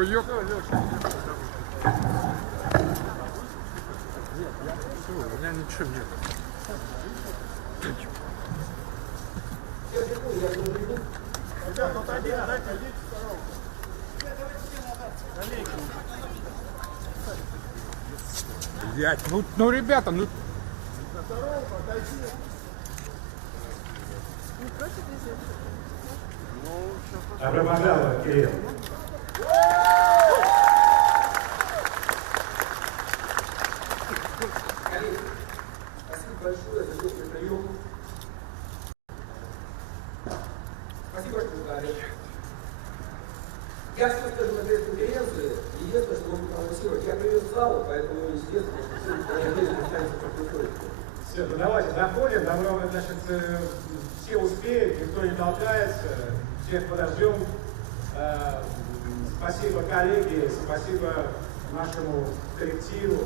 вы ее... Нет, у меня ничего нет. Блять, ну ребята, ну... Добро пожаловать, Кирилл. Спасибо большое за теплый прием. Спасибо, что ждали. Я все скажу на этой конференции, единственное, что могу проанонсировать. Я привез в залу, поэтому, естественно, что все останется как приходит. Все, ну давайте заходим, добро, значит, все успеют, никто не толкается, всех подождем. Спасибо коллеги, спасибо нашему коллективу,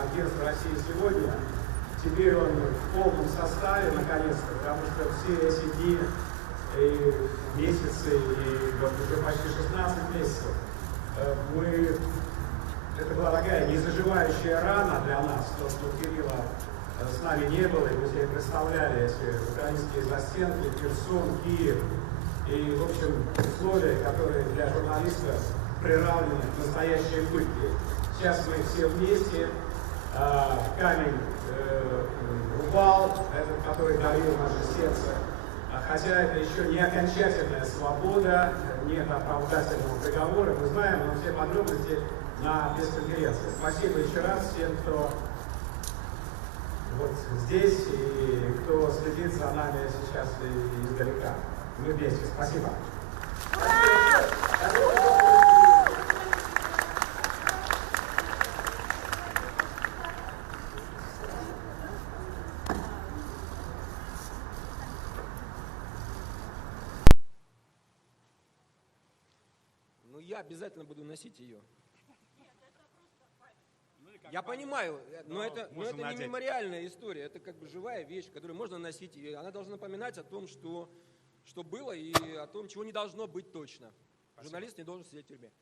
агентству России сегодня. Теперь он в полном составе, наконец-то, потому что все эти дни и месяцы, и вот уже почти 16 месяцев, это была такая незаживающая рана для нас, то, что Кирилла с нами не было, и мы себе представляли эти украинские застенки, Херсон, Киев, и, в общем, условия, которые для журналистов приравнены к настоящей пытке. Сейчас мы все вместе, камень упал, этот, который давил наше сердце, хотя это еще не окончательная свобода, нет оправдательного приговора, мы знаем, но все подробности на пресс-конференции. Спасибо еще раз всем, кто вот здесь и кто следит за нами сейчас издалека. Мы вместе. Спасибо. Ну, я обязательно буду носить ее. Я понимаю, но это не мемориальная история, это как бы живая вещь, которую можно носить, и она должна напоминать о том, что было, и о том, чего не должно быть точно. Журналист не должен сидеть в тюрьме.